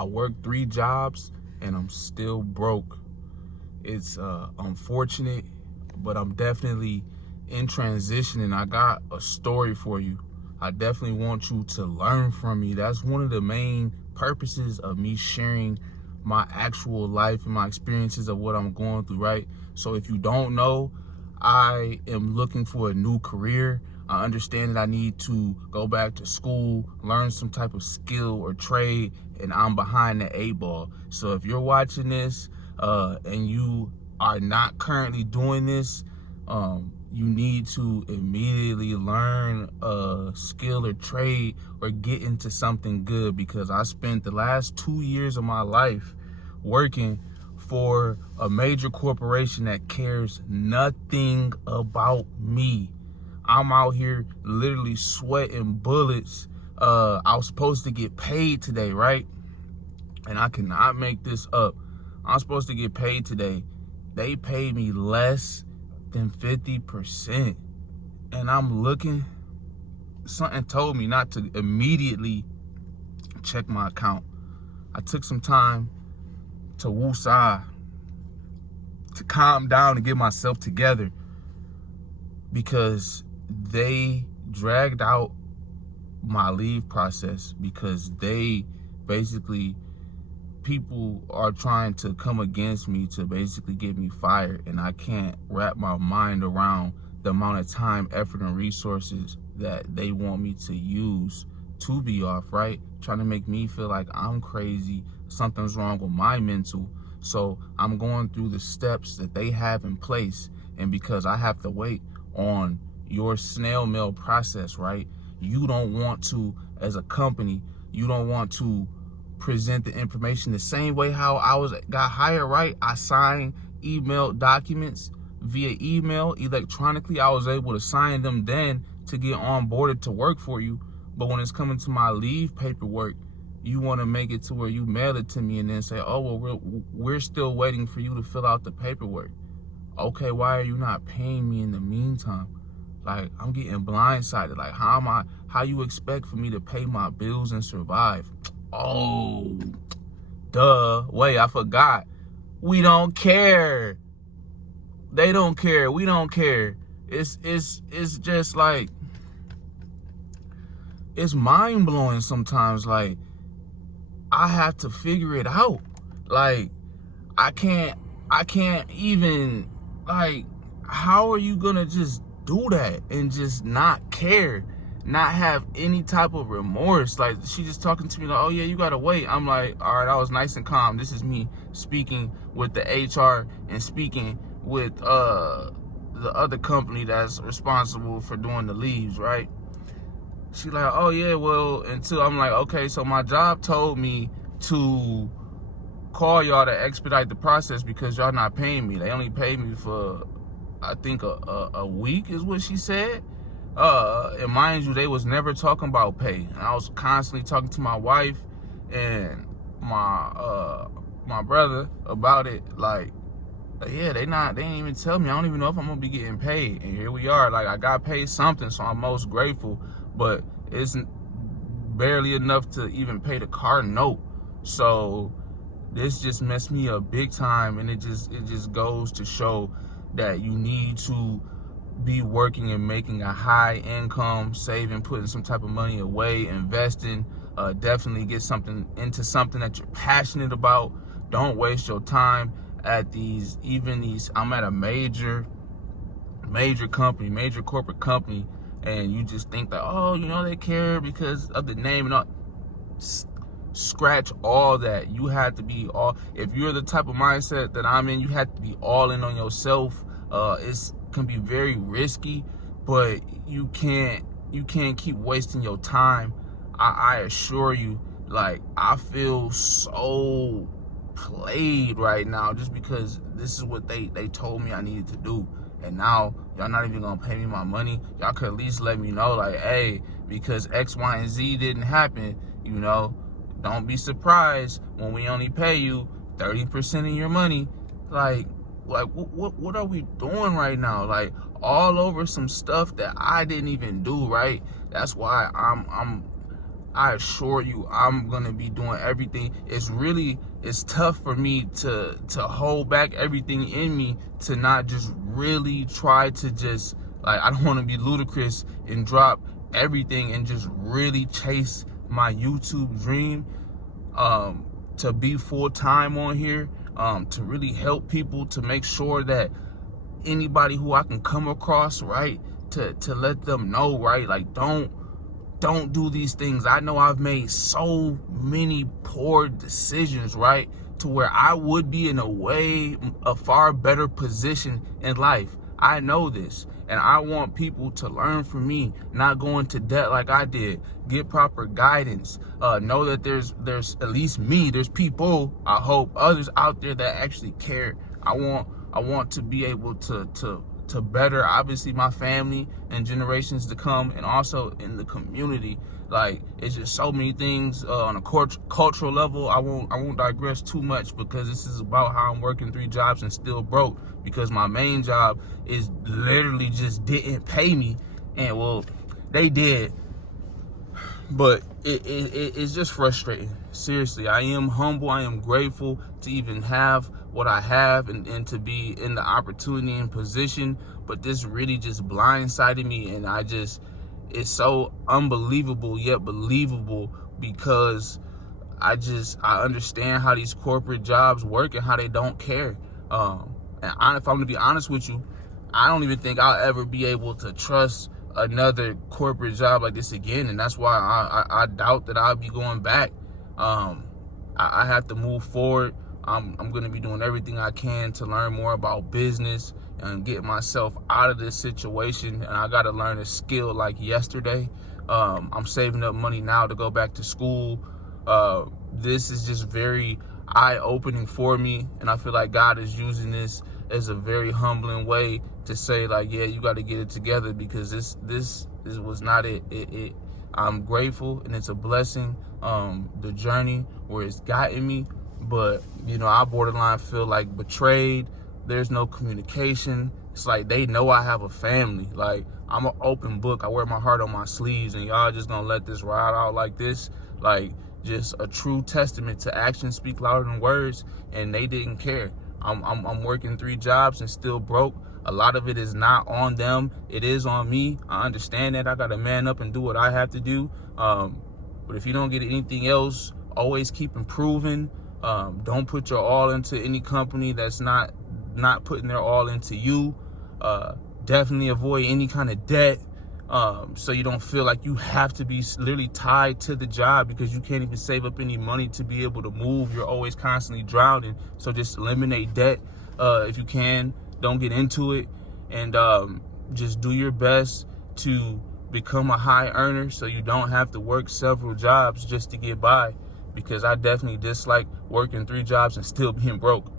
I work 3 jobs and I'm still broke. It's unfortunate, but I'm definitely in transition, and I got a story for you. I definitely want you to learn from me. That's one of the main purposes of me sharing my actual life and my experiences of what I'm going through, right? So if you don't know, I am looking for a new career. I understand that I need to go back to school, learn some type of skill or trade, and I'm behind the 8 ball. So if you're watching this and you are not currently doing this, you need to immediately learn a skill or trade or get into something good, because I spent the last 2 years of my life working for a major corporation that cares nothing about me. I'm out here literally sweating bullets. I was supposed to get paid today, right? And I cannot make this up. I'm supposed to get paid today. They paid me less than 50%. And I'm looking, something told me not to immediately check my account. I took some time to woosah, to calm down and get myself together, because they dragged out my leave process, because they basically, people are trying to come against me to basically get me fired, and I can't wrap my mind around the amount of time, effort, and resources that they want me to use to be off, right? Trying to make me feel like I'm crazy, something's wrong with my mental. So I'm going through the steps that they have in place, and because I have to wait on your snail mail process, right? You don't want to, as a company, you don't want to present the information the same way how I got hired, right? I signed email documents via email electronically. I was able to sign them then to get onboarded to work for you. But when it's coming to my leave paperwork, you want to make it to where you mail it to me and then say, oh, well, we're still waiting for you to fill out the paperwork. Okay, why are you not paying me in the meantime? Like, I'm getting blindsided. Like, how you expect for me to pay my bills and survive? Oh, duh. Wait, I forgot. We don't care. They don't care. We don't care. It's just like, it's mind blowing sometimes. Like, I have to figure it out. Like, I can't even, like, how are you gonna just do that and just not care, not have any type of remorse? Like, she just talking to me like, oh yeah, you gotta wait. I'm like, all right, I was nice and calm. This is me speaking with the HR and speaking with the other company that's responsible for doing the leaves, right? She like, oh yeah, well, until I'm like, okay, so my job told me to call y'all to expedite the process because y'all not paying me. They only paid me for, I think, a week is what she said. And mind you, they was never talking about pay. And I was constantly talking to my wife and my brother about it. Like, yeah, they ain't even tell me. I don't even know if I'm gonna be getting paid. And here we are. Like, I got paid something, so I'm most grateful. But it's barely enough to even pay the car note. So this just messed me up big time, and it just goes to show that you need to be working and making a high income, saving, putting some type of money away, investing. Definitely get into something that you're passionate about. Don't waste your time at these. I'm at a major company, major corporate company, and you just think that, oh, you know, they care because of the name and all. Scratch all that. You have to be all, if you're the type of mindset that I'm in, you have to be all in on yourself. It can be very risky, but you can't keep wasting your time. I assure you, like, I feel so played right now just because this is what they told me I needed to do. And now y'all not even gonna pay me my money. Y'all could at least let me know, like, hey, because X, Y, and Z didn't happen, you know, don't be surprised when we only pay you 30% of your money. Like what are we doing right now? Like, all over some stuff that I didn't even do, right? That's why I assure you, I'm gonna be doing everything. It's tough for me to hold back everything in me, to not just really try to just, like, I don't want to be ludicrous and drop everything and just really chase my YouTube dream, to be full-time on here, to really help people, to make sure that anybody who I can come across, right, to let them know, right, like, don't do these things. I know I've made so many poor decisions, right, to where I would be in a far better position in life. I know this, and I want people to learn from me, not go into debt like I did, get proper guidance, know that there's at least me, there's people, I hope, others out there that actually care. I want to be able to better, obviously, my family and generations to come, and also in the community. Like, it's just so many things on a cultural level. I won't digress too much, because this is about how I'm working 3 jobs and still broke, because my main job is literally just didn't pay me. And well, they did, but it's just frustrating. Seriously, I am humble. I am grateful to even have what I have, and to be in the opportunity and position. But this really just blindsided me, and it's so unbelievable yet believable, because I understand how these corporate jobs work and how they don't care. If I'm gonna be honest with you, I don't even think I'll ever be able to trust another corporate job like this again, and that's why I doubt that I'll be going back. I have to move forward. I'm going to be doing everything I can to learn more about business and get myself out of this situation, and I got to learn a skill like yesterday. I'm saving up money now to go back to school. This is just very eye-opening for me, and I feel like God is using this as a very humbling way to say, like, yeah, you got to get it together, because this was not it. I'm grateful, and it's a blessing, the journey where it's gotten me. But, I borderline feel like betrayed. There's no communication. It's like they know I have a family. Like, I'm an open book. I wear my heart on my sleeves, and y'all just gonna let this ride out like this? Like, just a true testament to actions speak louder than words, and they didn't care. I'm working 3 jobs and still broke. A lot of it is not on them. It is on me. I understand that. I got to man up and do what I have to do. But if you don't get anything else, always keep improving. Don't put your all into any company that's not putting their all into you. Definitely avoid any kind of debt, so you don't feel like you have to be literally tied to the job, because you can't even save up any money to be able to move. You're always constantly drowning. So just eliminate debt if you can. Don't get into it, and just do your best to become a high earner, so you don't have to work several jobs just to get by, because I definitely dislike working 3 jobs and still being broke.